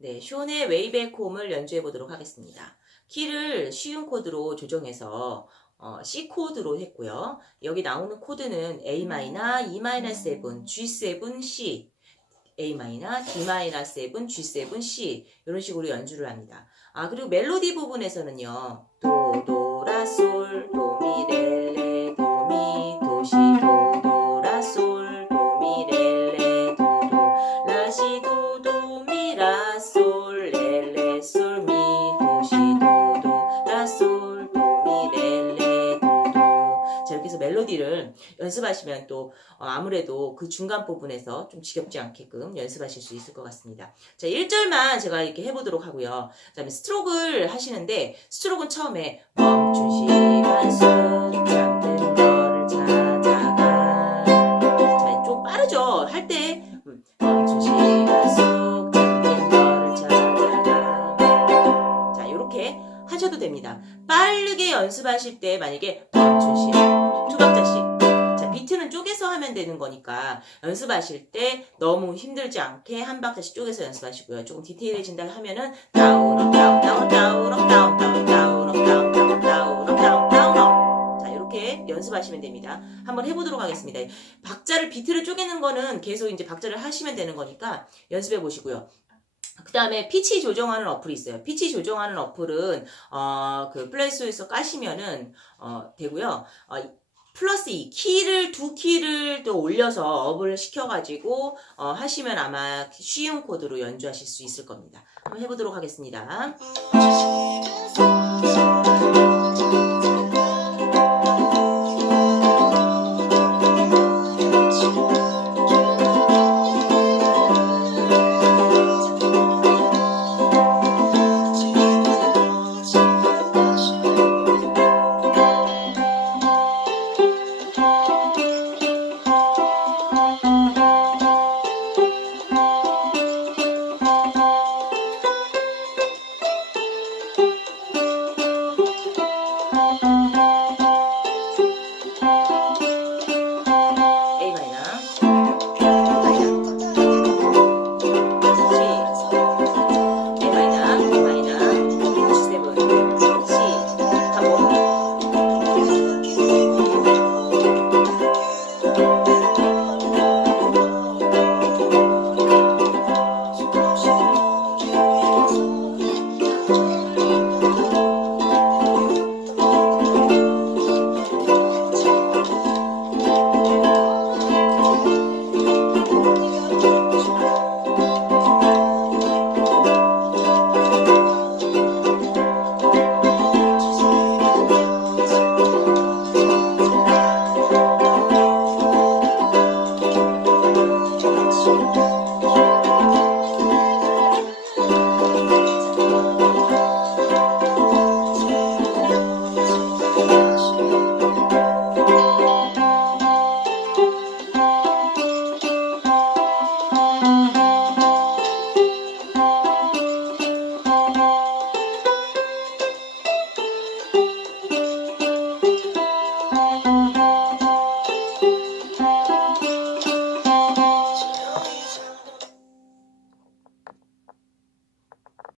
네, 쇼의 웨이백 홈을 연주해 보도록 하겠습니다. 키를 쉬운 코드로 조정해서 어, C 코드로 했고요. 여기 나오는 코드는 A 마이너, E 마이너 7, G7, C, A 마이너, D 마이너 7, G7, C 이런 식으로 연주를 합니다. 아 그리고 멜로디 부분에서는요. 도, 도, 라, 솔, 도, 미, 레, 레, 도, 미, 도, 시, 도, 도, 라, 솔, 도, 미, 레, 레, 도, 도, 라, 시, 도, 도, 미, 라, 솔, 레, 레, 솔, 미, 도, 시, 도, 도, 라, 솔, 도, 미, 레, 레, 도, 도. 자, 이렇게 해서 멜로디를 연습하시면 또 어, 아무래도 그 중간 부분에서 좀 지겹지 않게끔 연습하실 수 있을 것 같습니다. 자, 1절만 제가 이렇게 해보도록 하고요. 그 다음에 스트로크를 하시는데, 스트로크는 처음에 멈춘 시간 속 잠든 너를 찾아가. 자, 좀 빠르죠? 할 때, 음, 멈춘 시간 속 됩니다. 빠르게 연습하실 때 만약에 두 박자씩. 자, 비트는 쪼개서 하면 되는 거니까 연습하실 때 너무 힘들지 않게 한 박자씩 쪼개서 연습하시고요. 조금 디테일해진다 하면은 다운 업 다운 다운 다운 업 다운 다운 다운 업 다운 다운 다운 업 다운 다운 업 자, 이렇게 연습하시면 됩니다. 한번 해보도록 하겠습니다. 박자를 비트를 쪼개는 거는 계속 이제 박자를 하시면 되는 거니까 연습해 보시고요. 그 다음에 피치 조정하는 어플이 있어요. 피치 조정하는 어플은, 어, 그 플레이스토어에서 까시면은, 어, 되고요. 어, 플러스 이 키를 두 키를 또 올려서 업을 시켜가지고 어, 하시면 아마 쉬운 코드로 연주하실 수 있을 겁니다. 한번 해보도록 하겠습니다. 속